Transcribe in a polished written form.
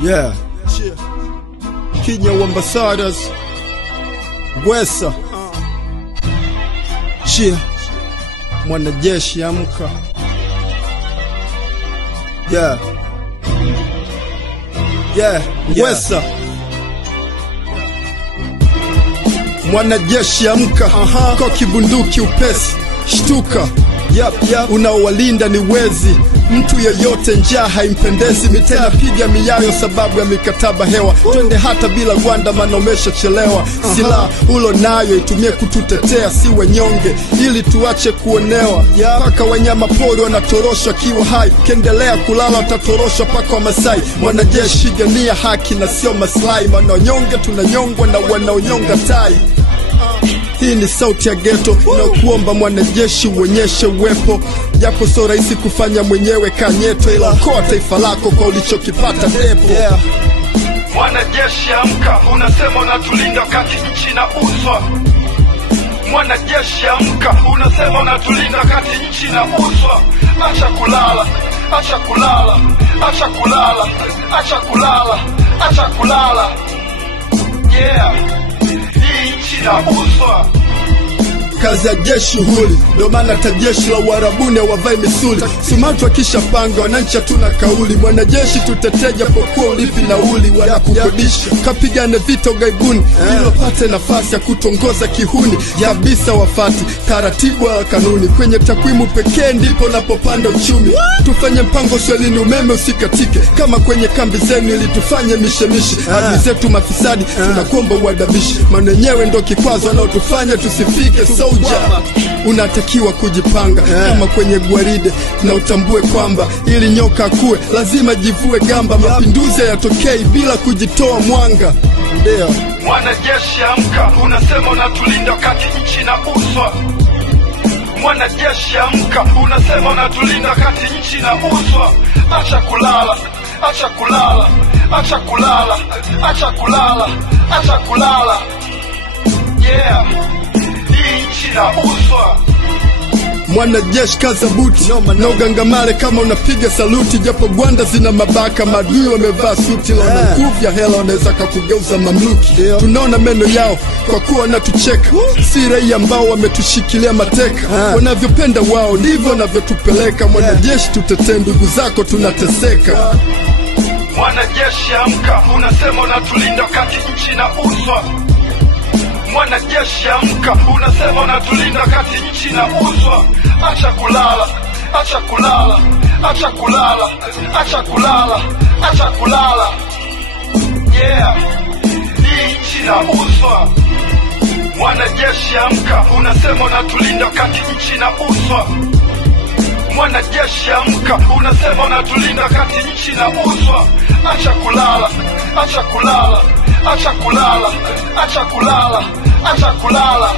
Yeah. Kenya Ambassadors. Gwesa. Mwanajeshi amka. Yeah. Gwesa. Mwanajeshi amka. Kwa kibunduki upesi. Shtuka. Unaowalinda ni wezi. Mtu yeyote njaa haimpendezi. Mitena piga miyayo sababu ya mikataba hewa. Twende hata bila gwanda manomesha chelewa. Silaha ulo nayo itumie kututetea si wenyonge, ili tuache kuonewa. Paka wanyama pori wanatoroshwa kiwa hai. Kendelea kulala watatoroshwa paka wa Masai. Mwanajeshi gania haki na sio maslahi. Wanaonyonge tunanyongwa na wanaonyonga tai. Hii ni sauti ya ghetto na kuomba mwanajeshi uonyeshe uwepo. Japo so rahisi kufanya mwenyewe kanyeto, ila okoa taifa lako kwa ulichokipata depo. Mwanajeshi amka, unasema unatulinda kati nchi na uswa. Mwanajeshi amka, unasema unatulinda kati nchi na uswa. Acha kulala, acha kulala, acha kulala, acha kulala, acha kulala. Yeah, hii nchi na uswa. Kazi ya jeshi huli, ndo maana tajeshi la Uarabuni wavai misuli. Sumatu akisha panga, wananchi hatuna kauli. Mwanajeshi tuteteja pokuwa ulipi na uli. Wanakukodisha, kapigane vita ugaibuni, ili wapate nafasi ya kutongoza kihuni. Kabisa wafati, taratibu wa kanuni. Kwenye takwimu pekee ndipo napopanda uchumi. Tufanye mpango swelini umeme usikatike. Kama kwenye kambi zenu ili tufanye mishemishi. Adui zetu mafisadi, tunakuomba uadabishi. Maana yenyewe ndo kikwazo na utufanya tusifike. Unatakiwa kujipanga kama kwenye gwaride, na utambue kwamba ili nyoka akue lazima jivue gamba. Mapinduzi yatokei bila kujitoa mwanga. Mwanajeshi amka, unasema unatulinda kati nchi na uswa. Mwanajeshi amka, unasema unatulinda kati nchi na uswa. Acha kulala, acha kulala, acha kulala, acha kulala, acha kulala. Yeah, nchi na uswa. Mwanajeshi kaza buti na ugangamale kama unapiga saluti. Japo gwanda zina mabaka, madui wamevaa suti. Laona nguvu ya hela wanaweza kakugeuza mamluki. Tunaona meno yao kwa kuwa wanatucheka. Si raia ambao wametushikilia mateka. Wanavyopenda wao ndivyo wanavyotupeleka. Mwanajeshi tutetee ndugu zako tunateseka. Mwanajeshi amka, unasema unatulinda kati nchi na uswa. Mwanajeshi amka, unasema unatulinda kati nchi na uswa. Acha kulala, acha kulala, acha kulala, acha kulala, acha kulala. Yeah, hii nchi na uswa. Mwanajeshi amka, unasema unatulinda kati nchi na uswa. Mwanajeshi amka, unasema unatulinda kati nchi na uswa. Acha kulala, acha kulala, acha kulala, acha kulala, acha kulala.